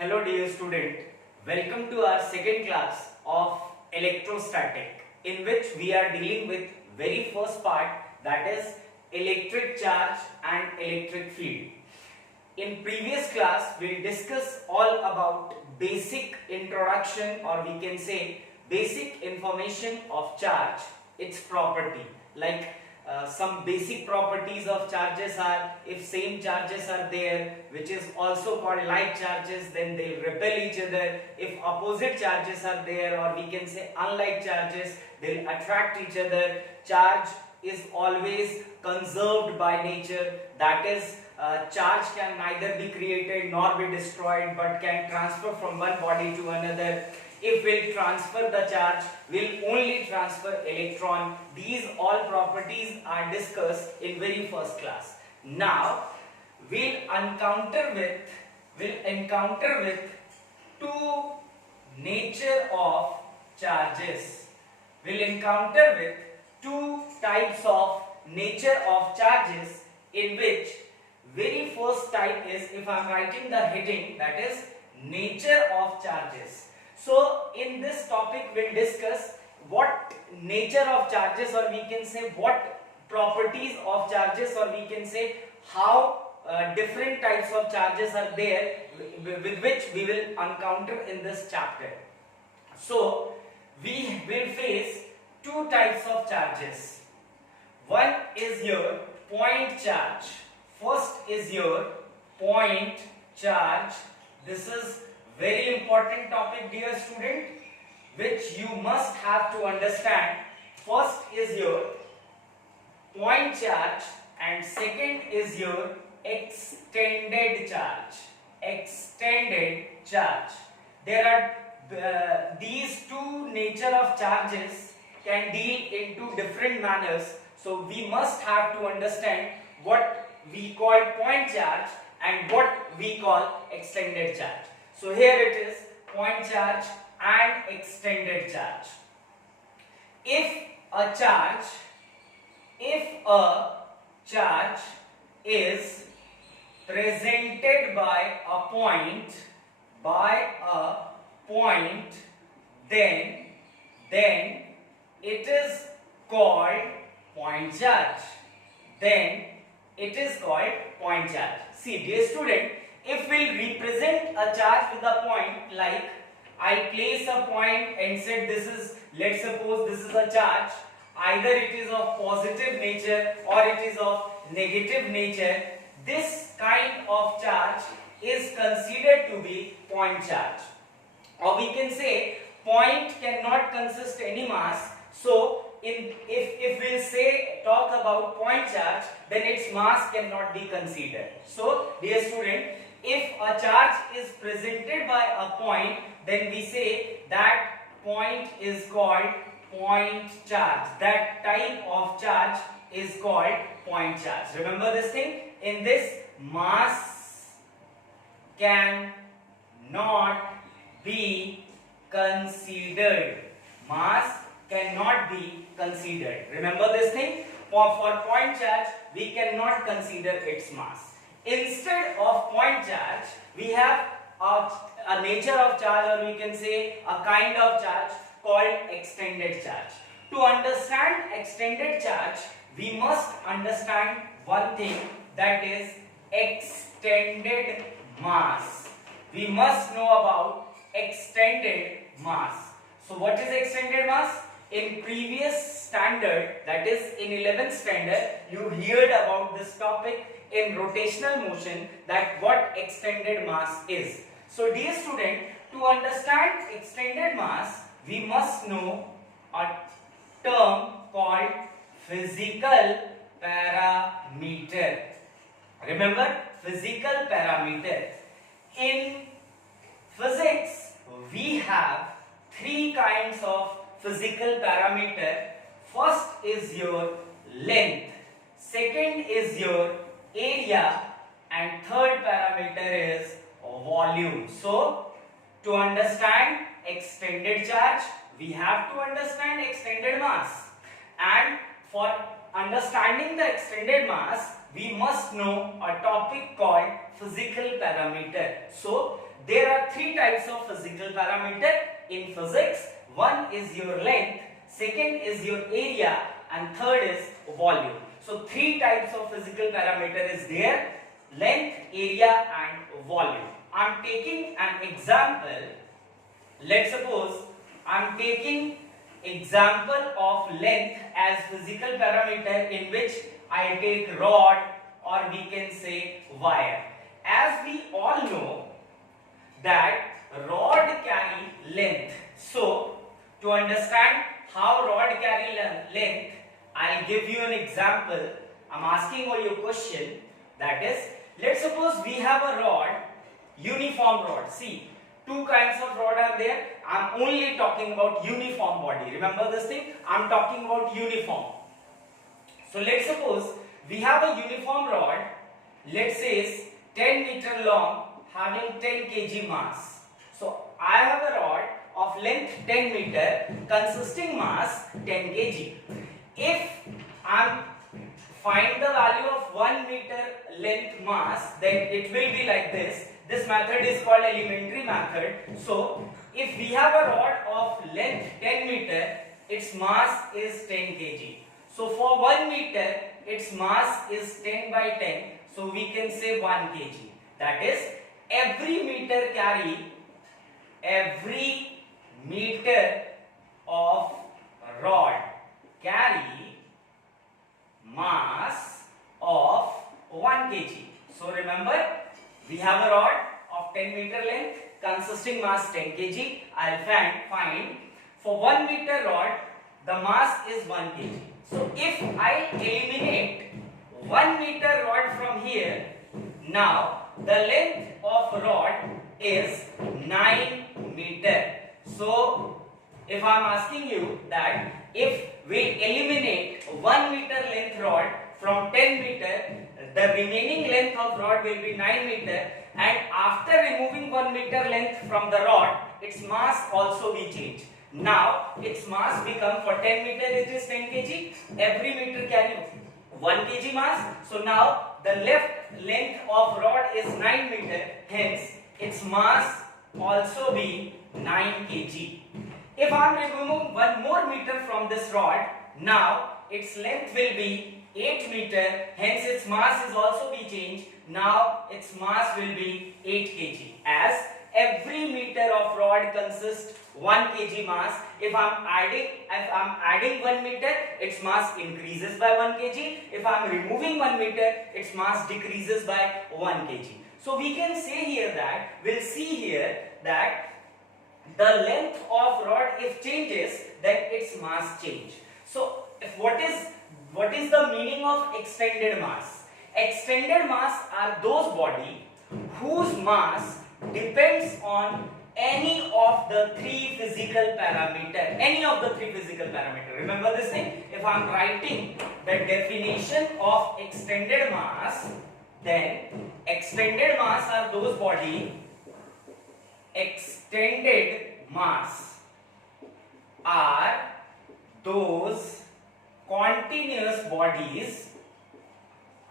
Hello dear student, welcome to our second class of electrostatic, in which we are dealing with very first part, that is electric charge and electric field. In previous class we'll discuss all about basic introduction, or we can say basic information of charge, its property, like some basic properties of charges are, if same charges are there, which is also called like charges, then they'll repel each other. If opposite charges are there, or we can say unlike charges, they'll attract each other. Charge is always conserved by nature, that is charge can neither be created nor be destroyed, but can transfer from one body to another. If we'll transfer the charge, we'll only transfer electron. These all properties are discussed in very first class. Now we'll encounter with two nature of charges. We'll encounter with two types of nature of charges, in which very first type is, if I am writing the heading, that is nature of charges. So in this topic we'll discuss what nature of charges, or we can say what properties of charges, or we can say how different types of charges are there with which we will encounter in this chapter. So we will face two types of charges. One is your point charge. First is your point charge. This is very important topic, dear student, which you must have to understand. First is your point charge and second is your extended charge. Extended charge. There are these two nature of charges can deal in two different manners. So we must have to understand what we call point charge and what we call extended charge. So here it is, point charge and extended charge. If a charge is presented by a point, then it is called point charge. See, dear student, if we'll represent a charge with a point, like I place a point and said this is, let's suppose this is a charge, either it is of positive nature or it is of negative nature, this kind of charge is considered to be point charge. Or we can say point cannot consist any mass. So if we'll say talk about point charge, then its mass cannot be considered. So dear student, if a charge is presented by a point, then we say that point is called point charge. That type of charge is called point charge. Remember this thing. In this, mass cannot be considered. Mass cannot be considered. Remember this thing. For point charge, we cannot consider its mass. Instead of point charge, we have a nature of charge, or we can say a kind of charge called extended charge. To understand extended charge, we must understand one thing, that is extended mass. We must know about extended mass. So what is extended mass? In previous standard, that is in 11th standard, you heard about this topic in rotational motion, that what extended mass is. So dear student, to understand extended mass, we must know a term called physical parameter. Remember, physical parameter. In physics, we have three kinds of physical parameter. First is your length, second is your area, and third parameter is volume. So to understand extended charge, we have to understand extended mass, and for understanding the extended mass, we must know a topic called physical parameter. So there are three types of physical parameter in physics. One is your length, second is your area, and third is volume. So three types of physical parameter is there: length, area, and volume. I am taking an example. Let's suppose I am taking example of length as physical parameter, in which I take rod, or we can say wire. As we all know that rod carry length. So to understand how rod carry length, I'll give you an example. I'm asking you a question, that is, let's suppose we have a rod, uniform rod. See, two kinds of rod are there. I'm only talking about uniform body. Remember this thing? I'm talking about uniform. So let's suppose we have a uniform rod, let's say 10 meter long, having 10 kg mass. So I have a rod of length 10 meter, consisting mass 10 kg. If I find the value of 1 meter length mass, then it will be like this. This method is called elementary method. So if we have a rod of length 10 meter, its mass is 10 kg. So for 1 meter, its mass is 10 by 10. So we can say 1 kg. That is, every meter of rod carry mass of 1 kg. So remember, we have a rod of 10 meter length, consisting mass 10 kg. I'll find for 1 meter rod, the mass is 1 kg. So if I eliminate 1 meter rod from here, now the length of rod is 9 meter. So if I am asking you that if we eliminate 1 meter length rod from 10 meter, the remaining length of rod will be 9 meter, and after removing 1 meter length from the rod, its mass also be changed. Now its mass become, for 10 meter it is 10 kg, every meter carry 1 kg mass. So now the left length of rod is 9 meter, hence its mass also be 9 kg. If I am removing 1 more meter from this rod, now its length will be 8 meter, hence its mass is also be changed. Now its mass will be 8 kg. As every meter of rod consists 1 kg mass, if I'm adding 1 meter, its mass increases by 1 kg. If I'm removing 1 meter, its mass decreases by 1 kg. So we can say here that, we'll see here that the length of rod, if changes, then its mass change. So what is the meaning of extended mass? Extended mass are those body whose mass depends on any of the three physical parameter. Remember this thing? If I am writing the definition of extended mass, then extended mass are those body. Extended mass are those continuous bodies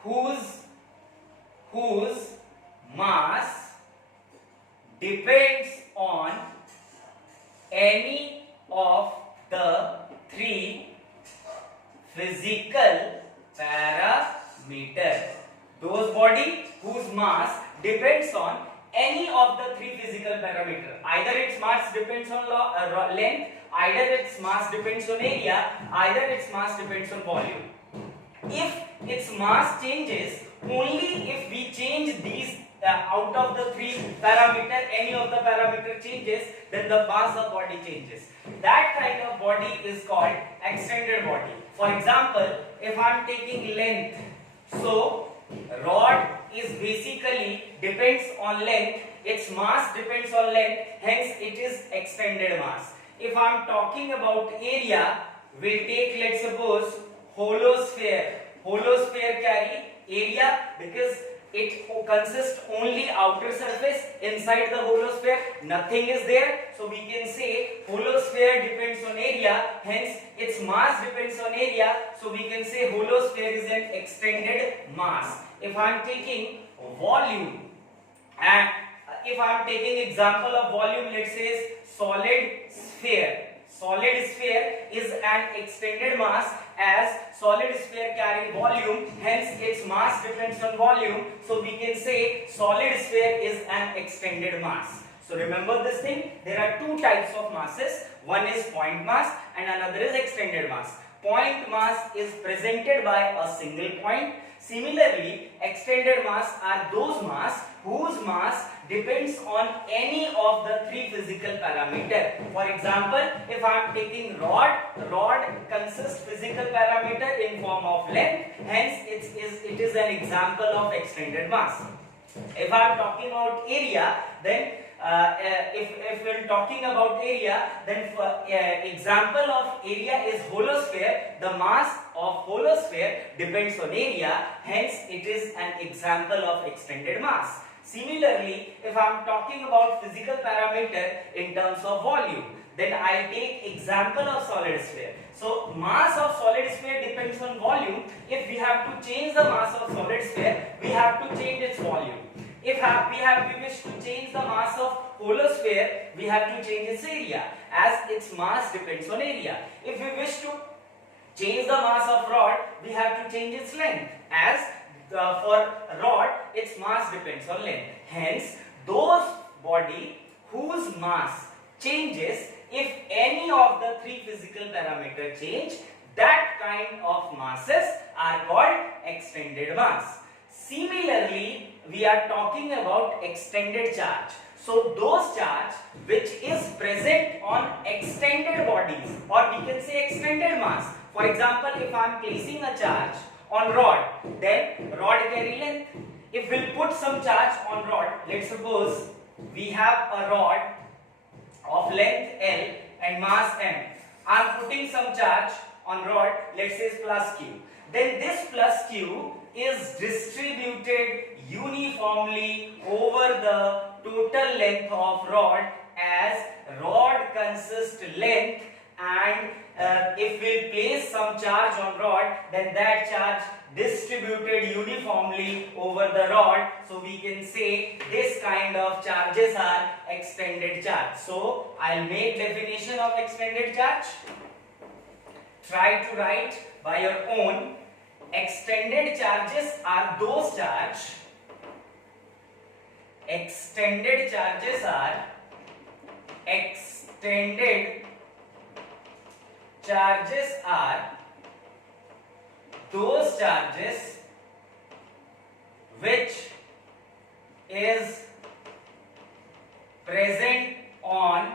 whose mass depends on any of the three physical parameters. Those body whose mass depends on any of the three physical parameters. Either its mass depends on length, either its mass depends on area, either its mass depends on volume. If its mass changes, only if we change these out of the three parameter, any of the parameter changes, then the mass of body changes. That kind of body is called extended body. For example, if I am taking length, so rod is basically depends on length, its mass depends on length, hence it is extended mass. If I am talking about area, we'll take, let's suppose, hollow sphere. Hollow sphere carry area because it consists only outer surface. Inside the holosphere nothing is there, so we can say holosphere depends on area, hence its mass depends on area, so we can say holosphere is an extended mass. If I am taking volume, and if I am taking example of volume, let's say solid sphere. Solid sphere is an extended mass, as solid sphere carry volume, hence its mass depends on volume, so we can say solid sphere is an extended mass. So remember this thing, there are two types of masses, one is point mass and another is extended mass. Point mass is presented by a single point. Similarly, extended mass are those mass whose mass depends on any of the three physical parameters. For example, if I am taking rod consists physical parameter in form of length, hence it is an example of extended mass. If I am talking about area, then if we are talking about area, then for example of area is holosphere. The mass of holosphere depends on area, hence it is an example of extended mass. Similarly, if I am talking about physical parameter in terms of volume, then I take example of solid sphere. So mass of solid sphere depends on volume. If we have to change the mass of solid sphere, we have to change its volume. If we wish to change the mass of holosphere, we have to change its area, as its mass depends on area. If we wish to change the mass of rod, we have to change its length, as for rod its mass depends on length. Hence, those body whose mass changes if any of the three physical parameters change, that kind of masses are called extended mass. Similarly, we are talking about extended charge. So those charge which is present on extended bodies, or we can say extended mass. For example, if I am placing a charge on rod, then rod carry length. If we put some charge on rod, let's suppose we have a rod of length L and mass M. I am putting some charge on rod, let's say plus Q. Then this plus Q is distributed uniformly over the total length of rod, as rod consists length, and if we place some charge on rod, then that charge distributed uniformly over the rod, so we can say this kind of charges are extended charge. So I'll make definition of extended charge. Try to write by your own. Extended charges are those charge. Extended charges are those charges which is present on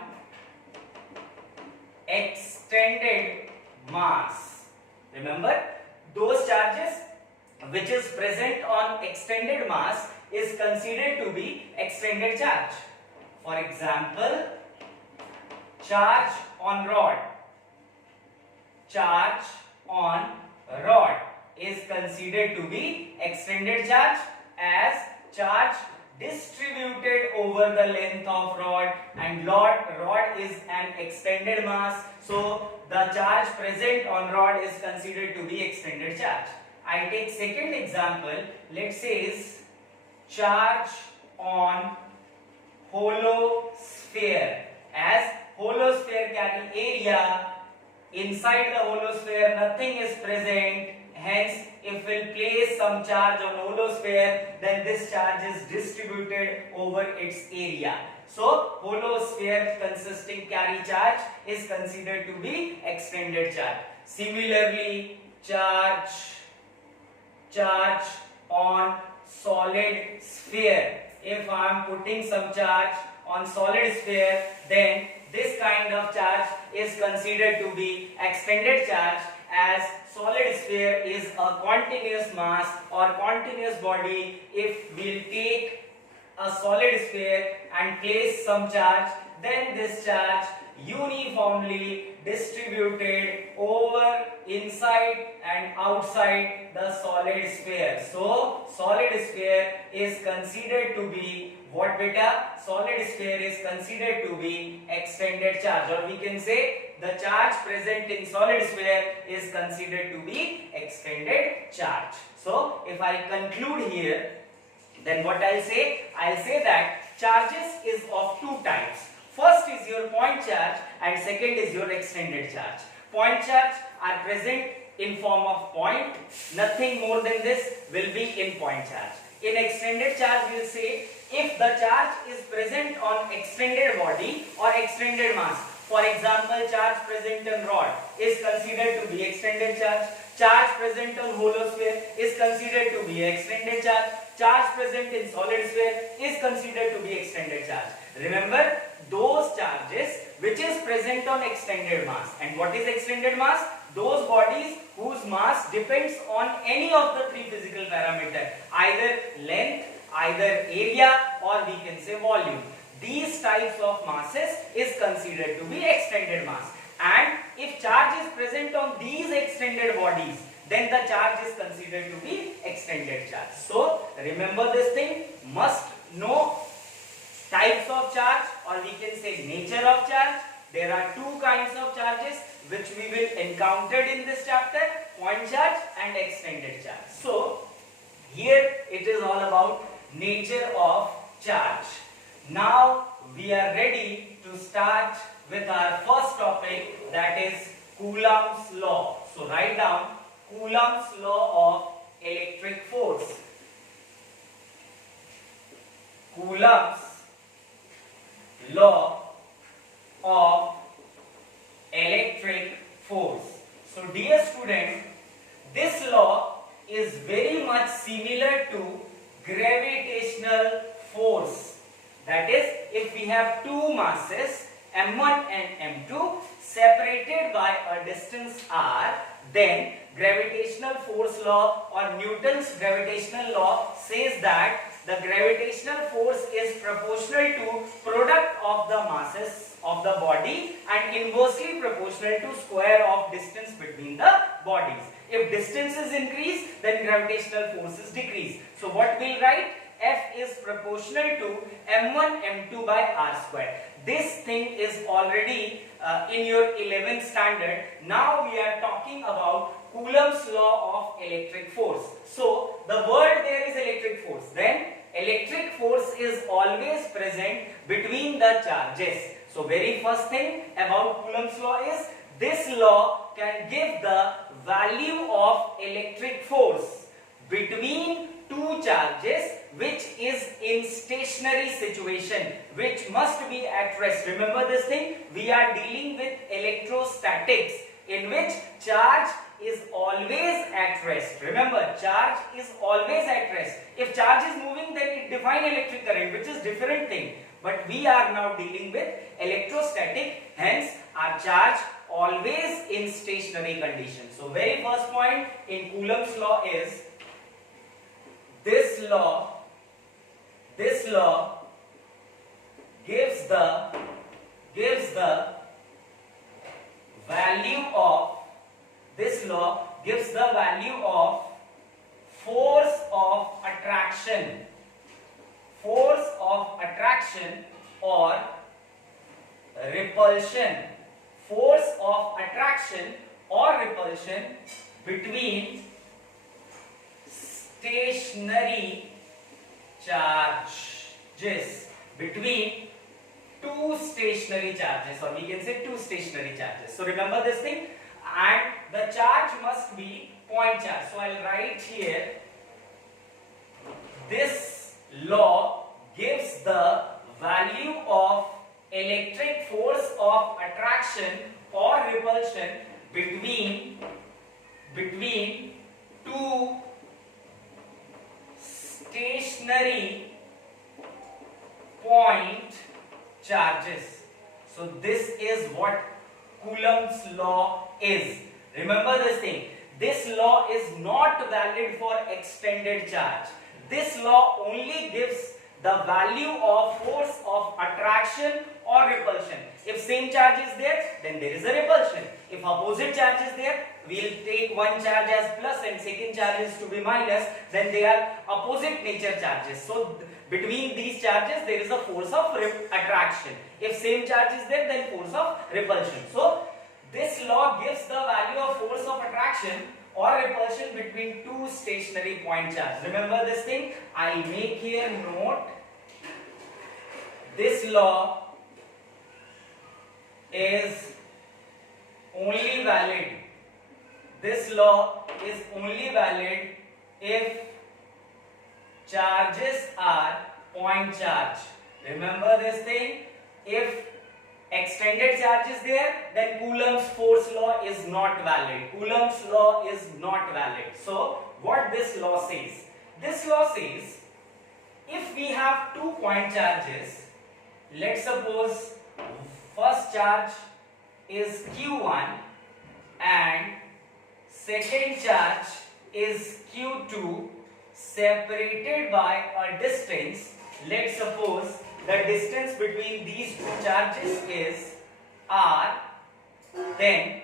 extended mass. Remember, those charges which is present on extended mass is considered to be extended charge. For example, charge on rod. Charge on rod is considered to be extended charge, as charge distributed over the length of rod, and rod is an extended mass, so the charge present on rod is considered to be extended charge. I take second example. Let's say charge on holosphere. As holosphere carry area, inside the holosphere nothing is present, hence if we place some charge on holosphere, then this charge is distributed over its area. So holosphere consisting carry charge is considered to be extended charge. Similarly, charge on solid sphere. If I am putting some charge on solid sphere, then this kind of charge is considered to be extended charge, as solid sphere is a continuous mass or continuous body. If we take a solid sphere and place some charge, then this charge uniformly distributed over, inside and outside the solid sphere. So solid sphere is considered to be what, beta? Solid sphere is considered to be extended charge, or we can say the charge present in solid sphere is considered to be extended charge. So if I conclude here, then what I'll say? I'll say that charges is of two types. First is your point charge and second is your extended charge. Point charge are present in form of point. Nothing more than this will be in point charge. In extended charge, we'll say if the charge is present on extended body or extended mass. For example, charge present on rod is considered to be extended charge. Charge present on hollow sphere is considered to be extended charge. Charge present in solid sphere is considered to be extended charge. Remember, those charges which is present on extended mass. And what is extended mass? Those bodies whose mass depends on any of the three physical parameters, either length, either area, or we can say volume. These types of masses is considered to be extended mass. And if charge is present on these extended bodies, then the charge is considered to be extended charge. So remember this thing, must know types of charge, or we can say nature of charge. There are two kinds of charges which we will encounter in this chapter, point charge and extended charge. So here it is all about nature of charge. Now we are ready to start with our first topic, that is Coulomb's law. So write down Coulomb's law of electric force. Coulomb's law of electric force. So dear student, this law is very much similar to gravitational force. That is, if we have two masses m1 and m2 separated by a distance r, then gravitational force law or Newton's gravitational law says that the gravitational force is proportional to product of the masses of the body and inversely proportional to square of distance between the bodies. If distance is increased, then gravitational force is decreased. So what we'll write? F is proportional to m1 m2 by r square. This thing is already in your 11th standard. Now we are talking about Coulomb's law of electric force. So the word there is electric force. Then electric force is always present between the charges. So very first thing about Coulomb's law is this law can give the value of electric force between two charges which is in stationary situation, which must be at rest. Remember this thing, we are dealing with electrostatics in which charge is always at rest. Remember, charge is always at rest. If charge is moving, then it defines electric current, which is different thing. But we are now dealing with electrostatic, hence our charge always in stationary condition. So very first point in Coulomb's law is this law gives the value of force of attraction or repulsion between stationary charges, between two stationary charges, or we can say two stationary charges. So remember this thing, and the charge must be point charge. So I'll write here, this law gives the value of electric force of attraction or repulsion between two stationary point charges. So this is what Coulomb's law is. Remember this thing. This law is not valid for extended charge. This law only gives the value of force of attraction or repulsion. If same charge is there, then there is a repulsion. If opposite charge is there, we will take one charge as plus and second charge is to be minus, then they are opposite nature charges. So between these charges there is a force of attraction. If same charge is there, then force of repulsion. So this law gives the value of force of attraction or repulsion between two stationary point charges. Remember this thing, I make here note, this law is only valid, this law is only valid if charges are point charge. Remember this thing, if extended charge is there, then Coulomb's force law is not valid. Coulomb's law is not valid. So what this law says? This law says, if we have 2 point charges, let's suppose first charge is Q1 and second charge is Q2, separated by a distance. Let's suppose the distance between these two charges is R, then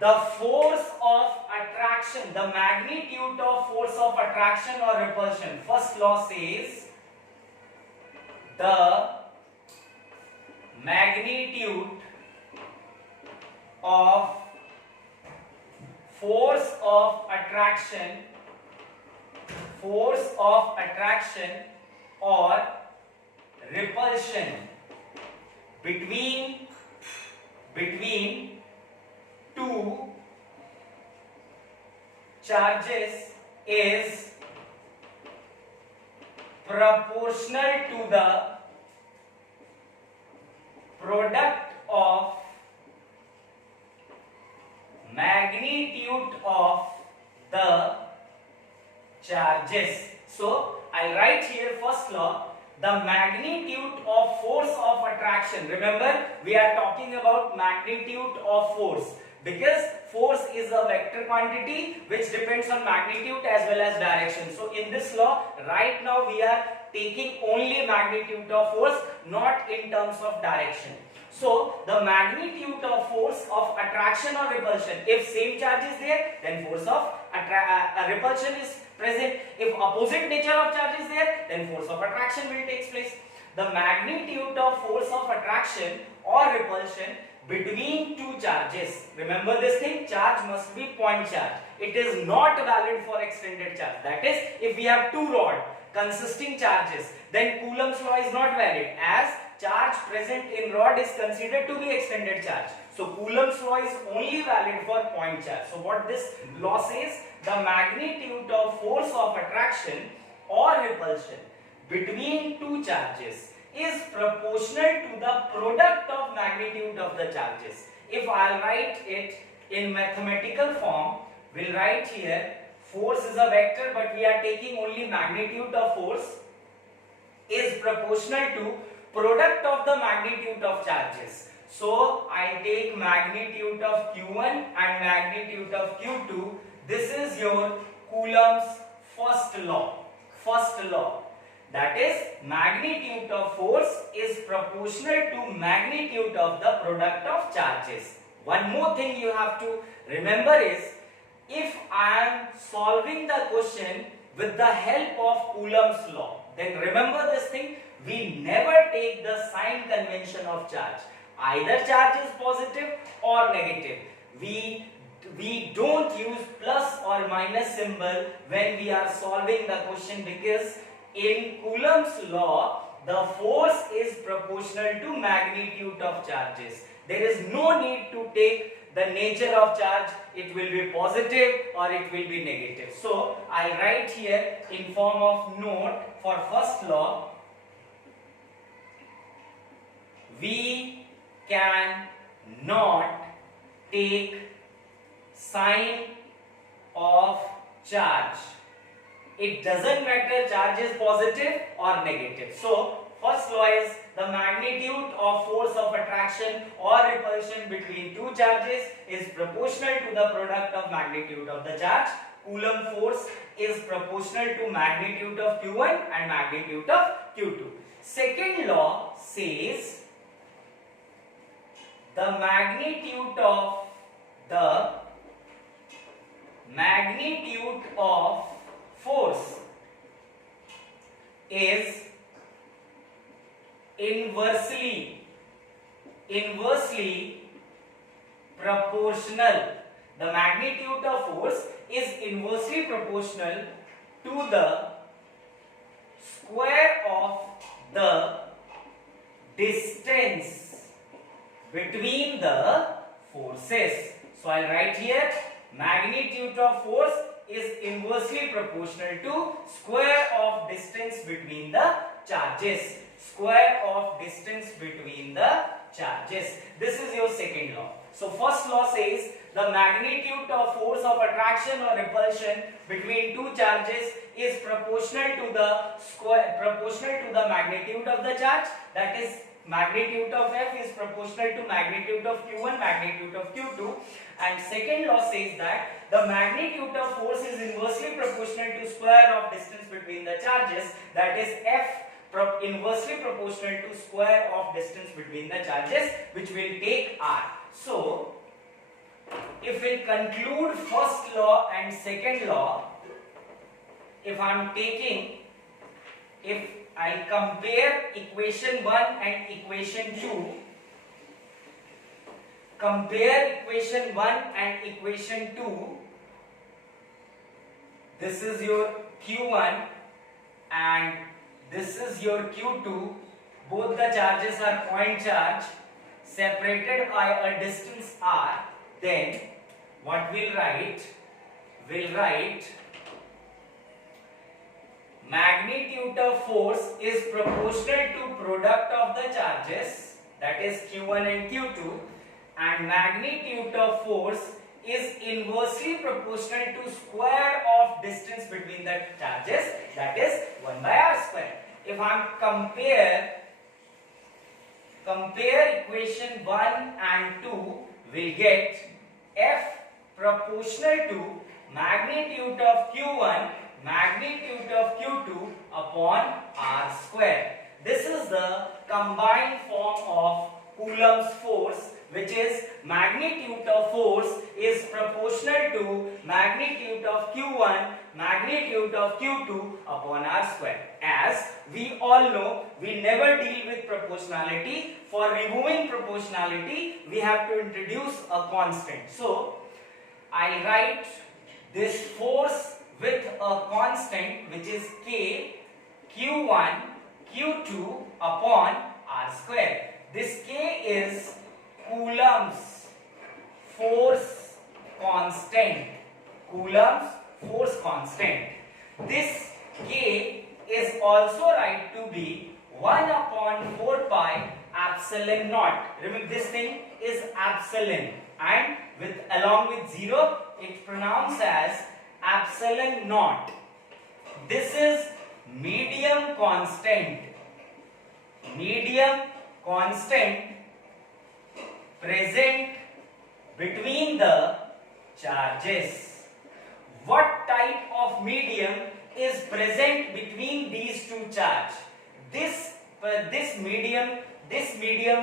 the force of attraction, the magnitude of force of attraction or repulsion. First law says the magnitude of force of attraction or repulsion between two charges is proportional to the product of magnitude of the charges. So I'll write here first law, the magnitude of force of attraction. Remember, we are talking about magnitude of force because force is a vector quantity which depends on magnitude as well as direction. So in this law, right now we are taking only magnitude of force, not in terms of direction. So the magnitude of force of attraction or repulsion, if same charge is there, then force of repulsion is present. If opposite nature of charge is there, then force of attraction will take place. The magnitude of force of attraction or repulsion between two charges. Remember this thing, charge must be point charge. It is not valid for extended charge. That is, if we have two rods consisting charges, then Coulomb's law is not valid, as charge present in rod is considered to be extended charge. So Coulomb's law is only valid for point charge. So what this law says, the magnitude of force of attraction or repulsion between two charges is proportional to the product of magnitude of the charges. If I'll write it in mathematical form, we'll write here, force is a vector but we are taking only magnitude of force is proportional to product of the magnitude of charges. So I take magnitude of Q1 and magnitude of Q2. This is your Coulomb's first law. First law. That is, magnitude of force is proportional to magnitude of the product of charges. One more thing you have to remember is, if I am solving the question with the help of Coulomb's law, then remember this thing, we never take the sign convention of charge. Either charge is positive or negative. We don't use plus or minus symbol when we are solving the question, because in Coulomb's law, the force is proportional to magnitude of charges. There is no need to take the nature of charge, it will be positive or it will be negative. So I'll write here in form of note for first law, we can not take sign of charge. It doesn't matter charge is positive or negative. So first law is the magnitude of force of attraction or repulsion between two charges is proportional to the product of magnitude of the charge Coulomb force is proportional to magnitude of Q1 and magnitude of Q2. Second law says the magnitude of force is inversely proportional. The magnitude of force is inversely proportional to the square of the distance between the forces. So I'll write here, magnitude of force is inversely proportional to square of distance between the charges. Square of distance between the charges. This is your second law. So first law says the magnitude of force of attraction or repulsion between two charges is proportional to the magnitude of the charge. That is, magnitude of F is proportional to magnitude of Q1, magnitude of Q2. And second law says that the magnitude of force is inversely proportional to square of distance between the charges. That is, F inversely proportional to square of distance between the charges, which will take R. So if we conclude first law and second law, if I compare equation 1 and equation 2, compare equation 1 and equation 2, this is your Q1 and this is your Q2. Both the charges are point charge separated by a distance R. Then what we'll write? We'll write magnitude of force is proportional to product of the charges, that is Q1 and Q2, and magnitude of force is inversely proportional to square of distance between the charges, that is 1 by R square. If I compare equation 1 and 2, we'll get F proportional to magnitude of Q1, magnitude of Q2 upon R square. This is the combined form of Coulomb's force, which is magnitude of force is proportional to magnitude of Q1, magnitude of Q2 upon R square. As we all know, we never deal with proportionality. For removing proportionality, we have to introduce a constant. So I write this force with a constant, which is K, Q1, Q2 upon R square. This K is Coulomb's force constant. Coulomb's force constant. This K is also right to be 1 upon 4 pi epsilon naught. Remember, this thing is epsilon, and along with 0 it pronounced as epsilon naught. This is medium constant. Medium constant present between the charges. What type of medium is present between these two charges? This medium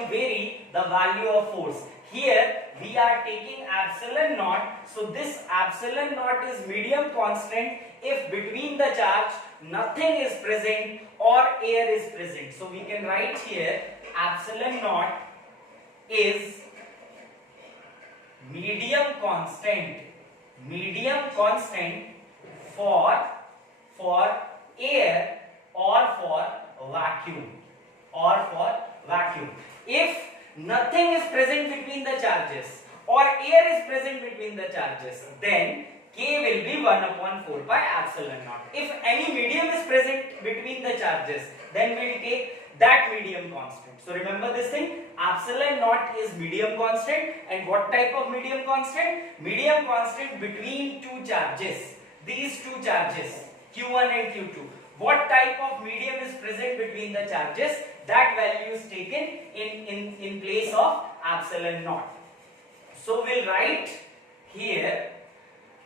vary the value of force. Here we are taking epsilon naught, so this epsilon naught is medium constant if between the charge nothing is present or air is present. So we can write here epsilon naught is medium constant for air or for vacuum. If nothing is present between the charges or air is present between the charges, then K will be 1 upon 4 pi epsilon naught. If any medium is present between the charges, then we will take that medium constant. So remember this thing, epsilon naught is medium constant. And what type of medium constant? Medium constant between two charges. These two charges, Q1 and Q2. What type of medium is present between the charges? That value is taken in place of epsilon naught. So we'll write here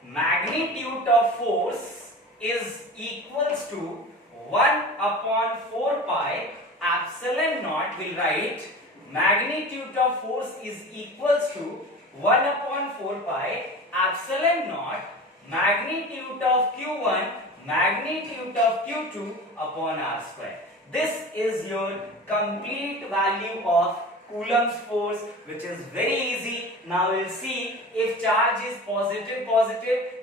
magnitude of force is equals to 1 upon 4 pi epsilon naught. We'll write magnitude of force is equals to 1 upon 4 pi epsilon naught magnitude of Q1 magnitude of Q2 upon R square. This is your complete value of Coulomb's force, which is very easy. Now we'll see if charge is positive,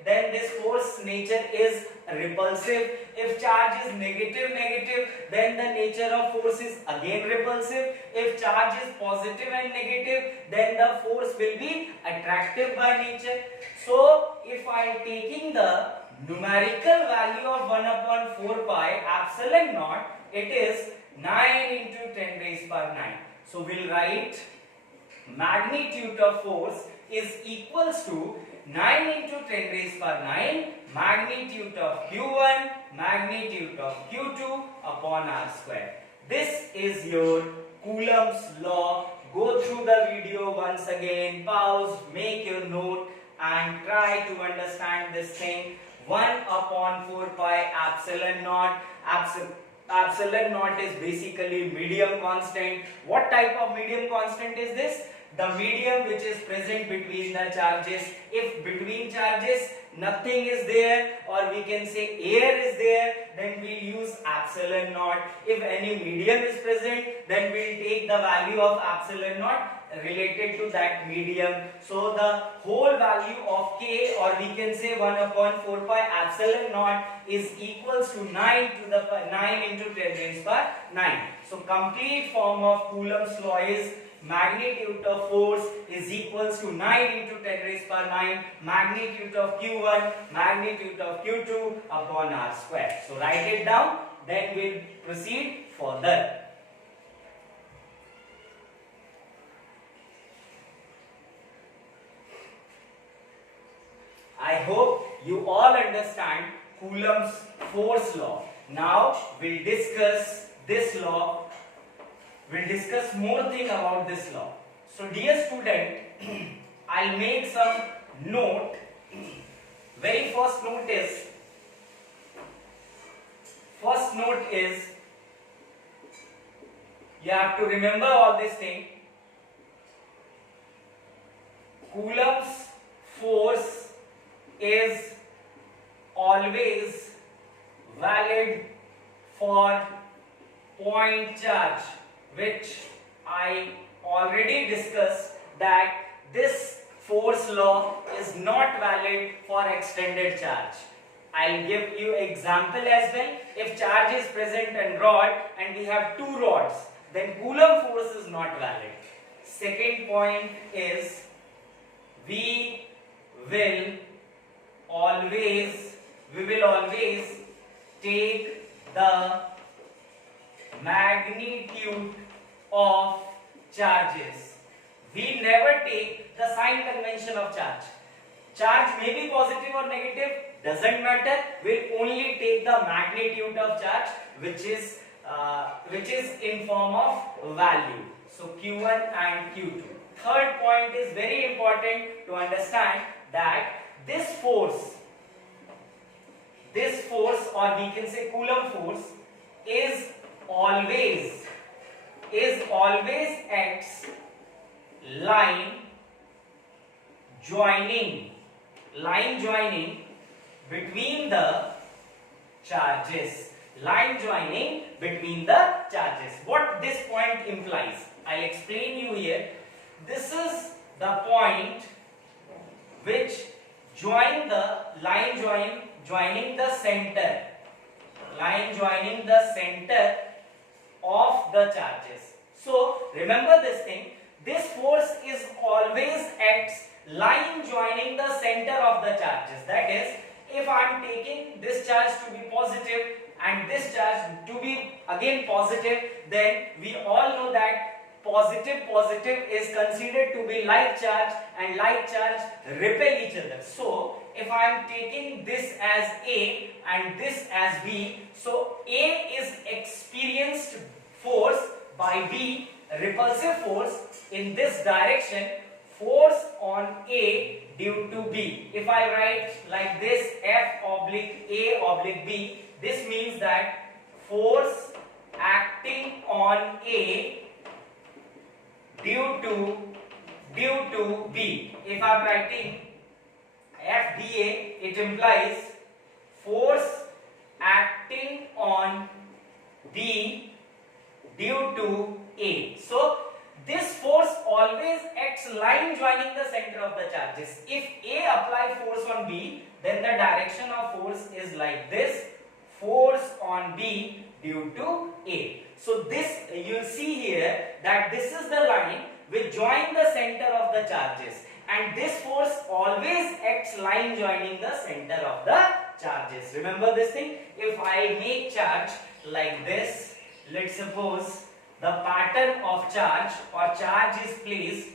then this force nature is repulsive. If charge is negative, then the nature of force is again repulsive. If charge is positive and negative, then the force will be attractive by nature. So if I am taking the numerical value of 1 upon 4 pi epsilon naught, it is 9 into 10 raised power 9. So we'll write magnitude of force is equals to 9 into 10 raised power 9 magnitude of Q1 magnitude of Q2 upon R square. This is your Coulomb's law. Go through the video once again, pause, make your note and try to understand this thing. 1 upon 4 pi epsilon naught. Epsilon naught is basically medium constant. What type of medium constant is this? The medium which is present between the charges. If between charges nothing is there, or we can say air is there, then we'll use epsilon naught. If any medium is present, then we'll take the value of epsilon naught related to that medium. So the whole value of K, or we can say 1 upon 4 pi epsilon naught, is equals to 9 to the 9 into 10 raised power 9. So complete form of Coulomb's law is magnitude of force is equals to 9 into 10 raised power 9 magnitude of Q1 magnitude of Q2 upon R square. So write it down, then we'll proceed further. I hope you all understand Coulomb's force law. Now we'll discuss this law. We'll discuss more thing about this law. So dear student, I'll make some note. Very first note is you have to remember all this thing. Coulomb's force is always valid for point charge, which I already discussed that this force law is not valid for extended charge. I'll give you example as well. If charge is present in rod and we have two rods, then Coulomb force is not valid. Second point is we will always take the magnitude of charges. We never take the sign convention of charge. Charge may be positive or negative, doesn't matter. We'll only take the magnitude of charge, which is in form of value. So Q1 and Q2. Third point is very important to understand that this force, or we can say Coulomb force, is always acts line joining between the charges. What this point implies, I'll explain you here. This is the point which joining the center of the charges. So remember this thing, this force is always acts line joining the center of the charges. That is, if I am taking this charge to be positive and this charge to be again positive, then we all know that positive is considered to be like charge and like charge repel each other. So if I am taking this as A and this as B, so A is experienced force by B, repulsive force in this direction. Force on A due to B. If I write like this, F oblique A oblique B, this means that force acting on A due to B. If I am writing FDA, it implies force acting on B due to A. So this force always acts line joining the center of the charges. If A apply force on B, then the direction of force is like this, force on B due to A. So this, you'll see here that this is the line which join the center of the charges, and this force always acts line joining the center of the charges. Remember this thing. If I make charge like this, let's suppose the pattern of charge or charge is placed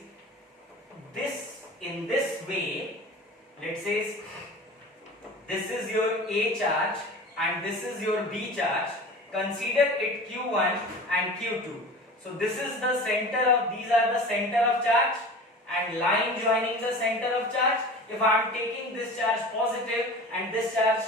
in this way. Let's say this is your A charge and this is your B charge. Consider it Q1 and Q2. So this is the center of, these are the center of charge and line joining the center of charge. If I am taking this charge positive and this charge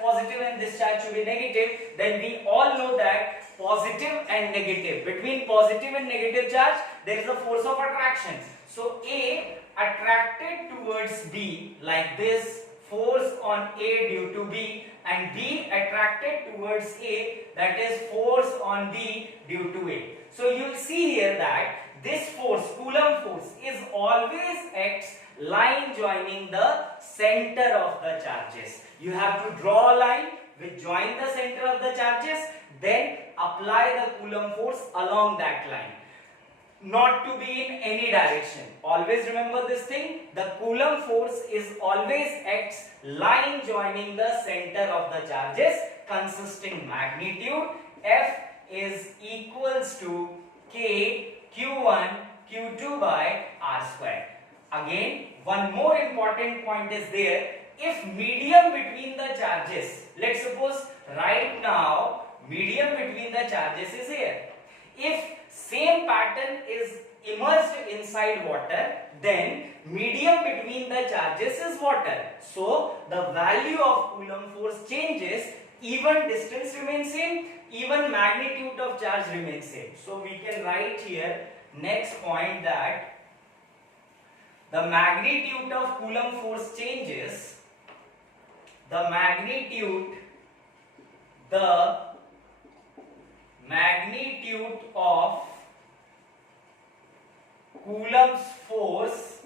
positive and this charge should be negative, then we all know that positive and negative, between positive and negative charge there is a force of attraction. So A attracted towards B like this, force on A due to B, and B attracted towards A, that is force on B due to A. So you will see here that this force, Coulomb force, is always acts line joining the center of the charges. You have to draw a line which join the center of the charges, then apply the Coulomb force along that line, not to be in any direction. Always remember this thing, the Coulomb force is always acts line joining the center of the charges, consisting magnitude F is equals to K Q1 Q2 by R square. Again, one more important point is there. If medium between the charges, let's suppose right now medium between the charges is here. If same pattern is immersed inside water, then medium between the charges is water. So the value of Coulomb force changes, even distance remains same, even magnitude of charge remains same. So we can write here next point that the magnitude of Coulomb force changes, the magnitude of Coulomb's force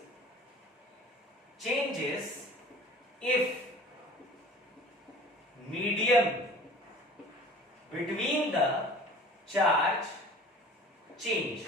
changes if medium between the charge change.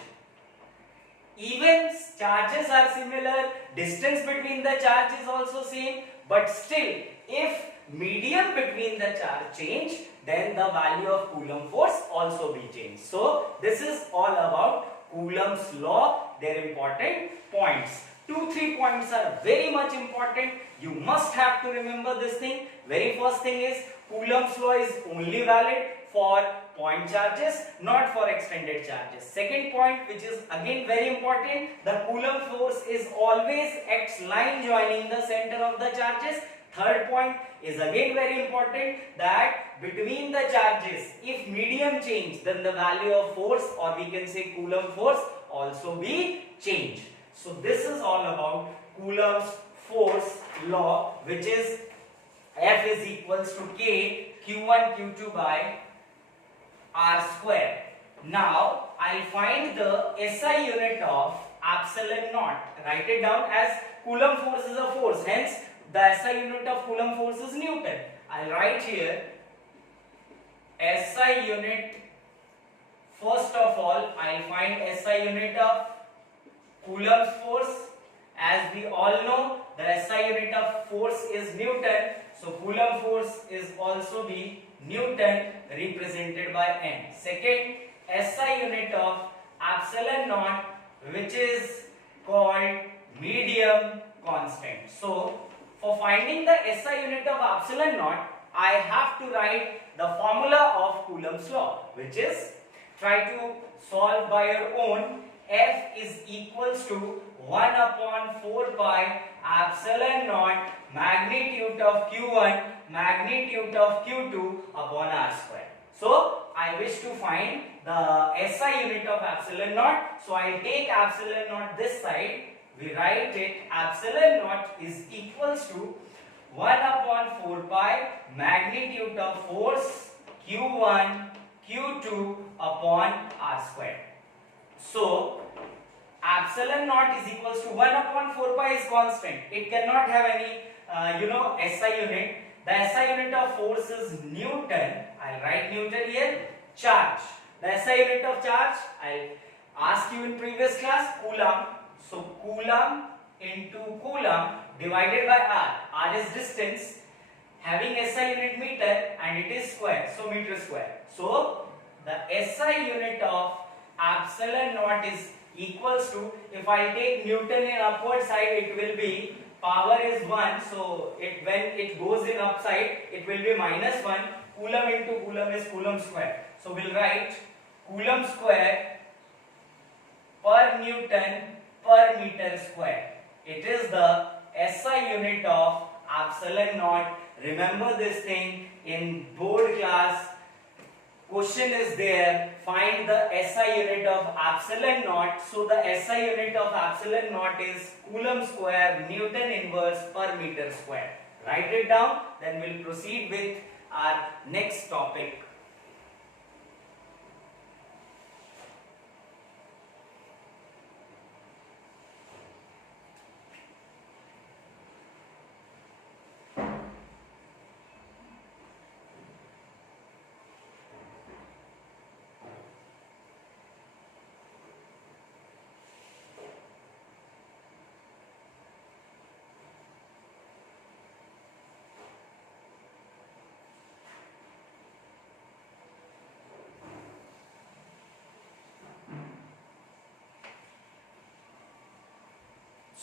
Even charges are similar, distance between the charge is also same, but still if medium between the charge change, then the value of Coulomb force also be changed. So this is all about Coulomb's law, their important points. 2-3 points are very much important. You must have to remember this thing. Very first thing is Coulomb's law is only valid for point charges, not for extended charges. Second point, which is again very important, the Coulomb force is always acts line joining the center of the charges. Third point is again very important, that between the charges, if medium change, then the value of force, or we can say Coulomb force, also be changed. So this is all about Coulomb's force law, which is F is equals to K Q1 Q2 by R square. Now I'll find the SI unit of epsilon naught. Write it down as Coulomb force is a force, hence the SI unit of Coulomb force is Newton. I'll write here SI unit. First of all, I'll find SI unit of Coulomb's force. As we all know, the SI unit of force is Newton. So Coulomb force is also be Newton, represented by N. Second, SI unit of epsilon naught, which is called medium constant. So for finding the SI unit of epsilon naught, I have to write the formula of Coulomb's law, which is, try to solve by your own. F is equals to 1 upon 4 pi epsilon naught magnitude of q1 magnitude of q2 upon r square. So I wish to find the SI unit of epsilon naught. So I'll take epsilon naught this side. We write it epsilon naught is equals to 1 upon 4 pi magnitude of force q1 q2 upon r square. So epsilon naught is equals to 1 upon 4 pi is constant. It cannot have any SI unit. The SI unit of force is Newton. I'll write Newton here. Charge. The SI unit of charge, I'll ask you in previous class, coulomb. So coulomb into coulomb divided by r. R is distance. Having SI unit meter and it is square. So meter square. So the SI unit of epsilon naught is equals to, if I take Newton in upward side, it will be power is 1, so when it goes in upside, it will be minus 1. Coulomb into coulomb is coulomb square. So we'll write coulomb square per Newton per meter square. It is the SI unit of epsilon naught. Remember this thing in board class. Question is there, find the SI unit of epsilon naught. So the SI unit of epsilon naught is coulomb square Newton inverse per meter square. Write it down, then we'll proceed with our next topic.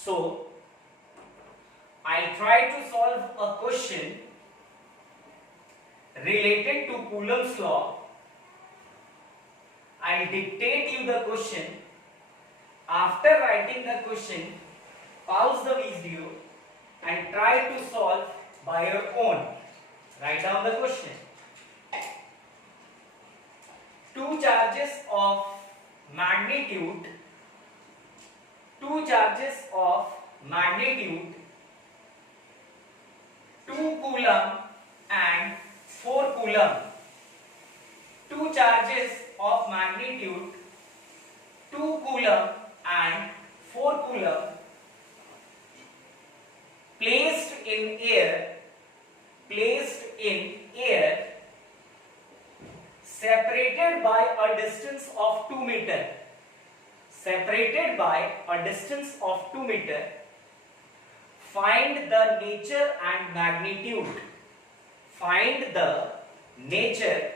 So, I'll try to solve a question related to Coulomb's law. I'll dictate you the question. After writing the question, pause the video and try to solve by your own. Write down the question. Two charges of magnitude 2 coulomb and 4 coulomb. 2 charges of magnitude 2 coulomb and 4 coulomb placed in air separated by a distance of 2 meter. Separated by a distance of 2 meter, find the nature and magnitude. Find the nature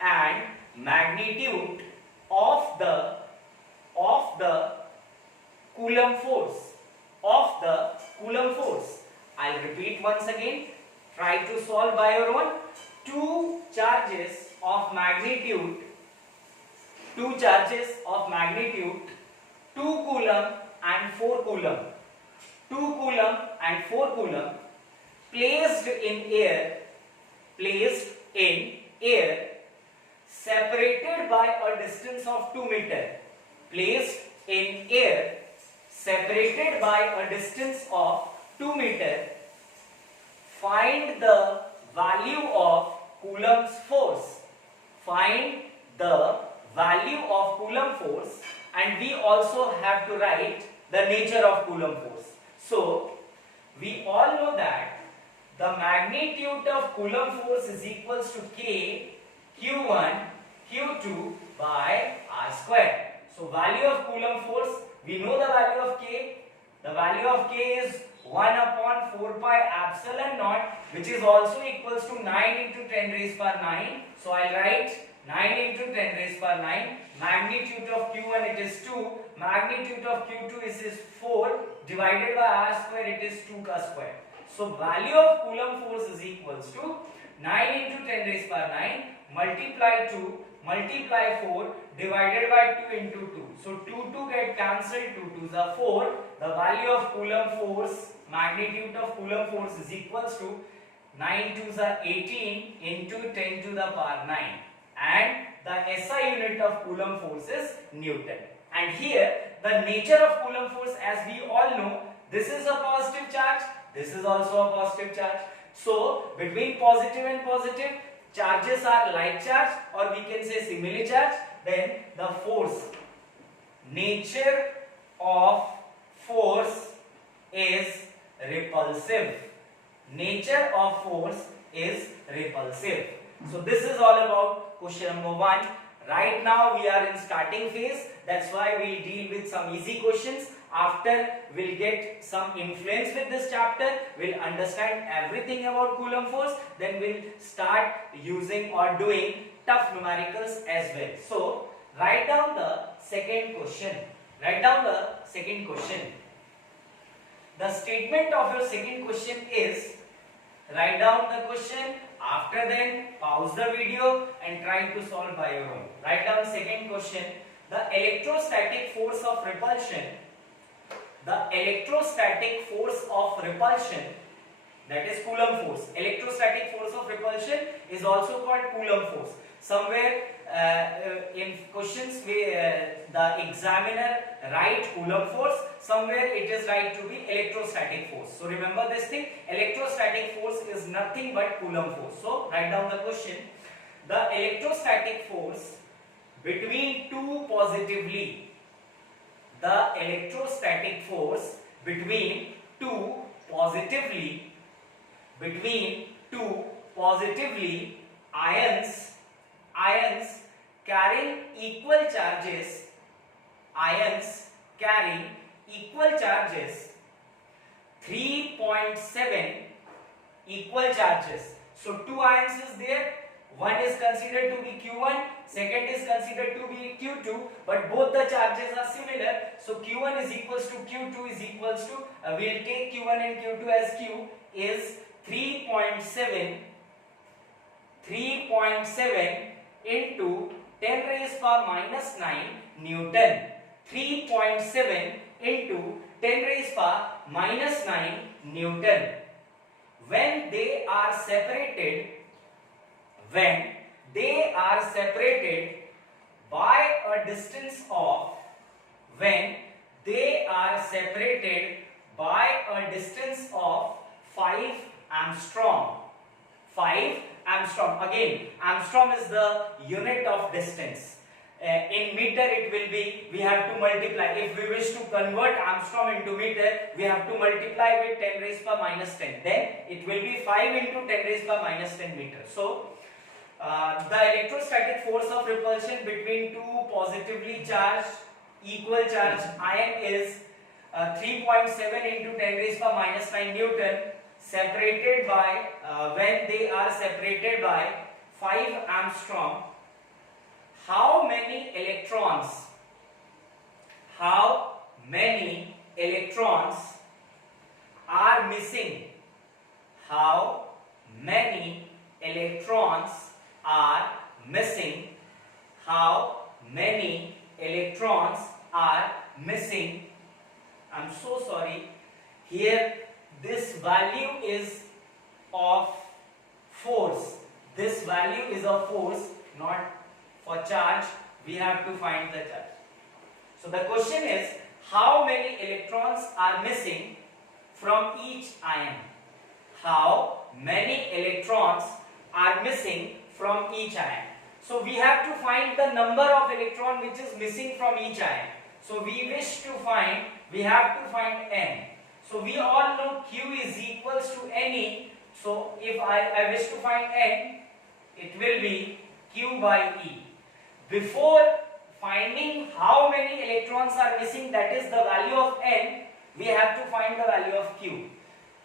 and magnitude of the Coulomb force. I'll repeat once again. Try to solve by your own. Two charges of magnitude 2 coulomb and 4 coulomb. 2 coulomb and 4 coulomb placed in air separated by a distance of 2 meter. Placed in air separated by a distance of 2 meter. Find the value of Coulomb's force. Find the value of Coulomb force, and we also have to write the nature of Coulomb force. So we all know that the magnitude of Coulomb force is equals to K Q1 Q2 by R square. So value of Coulomb force, we know the value of K. The value of K is 1 upon 4 pi epsilon naught, which is also equals to 9 into 10 raised per 9. So I'll write 9 into 10 raised per 9. Magnitude of Q1 it is 2. Magnitude of Q2 is 4. Divided by R square it is 2 ka square. So value of Coulomb force is equals to 9 into 10 raised power 9 multiply 2 multiply 4 divided by 2 into 2. So 2 get cancelled, 2 2s are 4. The value of Coulomb force, magnitude of Coulomb force is equals to 9 2s are 18 into 10 to the power 9. And the SI unit of Coulomb force is Newton. And here the nature of Coulomb force, as we all know, this is a positive charge, this is also a positive charge. So between positive and positive, charges are like charge, or we can say similar charge. Then the force, nature of force is repulsive. Nature of force is repulsive. So this is all about question number 1. Right now we are in starting phase. That's why we'll deal with some easy questions. After we'll get some influence with this chapter, we'll understand everything about Coulomb force, then we'll start using or doing tough numericals as well. So write down the second question. Write down the second question. The statement of your second question is, write down the question, after then pause the video and try to solve by your own. Write down second question. The electrostatic force of repulsion, that is Coulomb force. Electrostatic force of repulsion is also called Coulomb force. Somewhere in questions the examiner write Coulomb force, somewhere it is right to be electrostatic force. So remember this thing, electrostatic force is nothing but Coulomb force. So write down the question. The electrostatic force between two positively, the electrostatic force between two positively ions carrying equal charges, 3.7 equal charges. So two ions is there. One is considered to be Q1, second is considered to be Q2, but both the charges are similar. So Q1 is equals to Q2 is equals to, we'll take Q1 and Q2 as Q, is 3.7 into 10 raised power minus 9 Newton. 3.7 into 10 raised power minus 9 Newton. When they are separated by a distance of 5 angstrom. 5 angstrom. Again, angstrom is the unit of distance. In meter it will be, we have to multiply. If we wish to convert angstrom into meter, we have to multiply with 10 raised power minus 10. Then it will be 5 into 10 raised power minus 10 meter. So the electrostatic force of repulsion between two positively charged equal charge ion is 3.7 into 10 raised power minus 9 Newton, separated by when they are separated by 5 angstrom. How many electrons are missing? How many electrons are missing? How many electrons are missing? I'm so sorry. Here this value is of force. This value is of force, not for charge. We have to find the charge. So the question is, how many electrons are missing from each ion? How many electrons are missing from each ion? So we have to find the number of electron which is missing from each ion. So we have to find n. So we all know Q is equals to Ne. So if I wish to find n, it will be Q by E. Before finding how many electrons are missing, that is the value of n, we have to find the value of Q.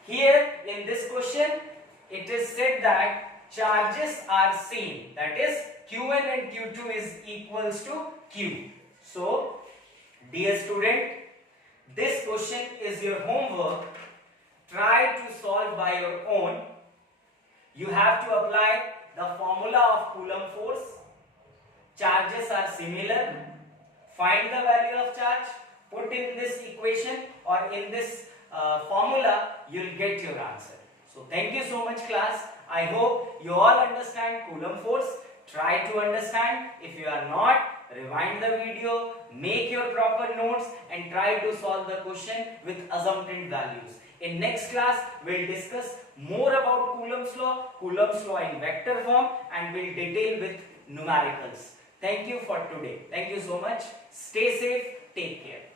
Here in this question, it is said that charges are same, that is Q1 and Q2 is equals to Q. So dear student, this question is your homework. Try to solve by your own. You have to apply the formula of Coulomb force. Charges are similar. Find the value of charge, put in this equation or in this formula, you'll get your answer. So thank you so much class. I hope you all understand Coulomb force. Try to understand. If you are not, rewind the video, make your proper notes and try to solve the question with assumptive values. In next class, we'll discuss more about Coulomb's law in vector form, and we'll detail with numericals. Thank you for today. Thank you so much. Stay safe. Take care.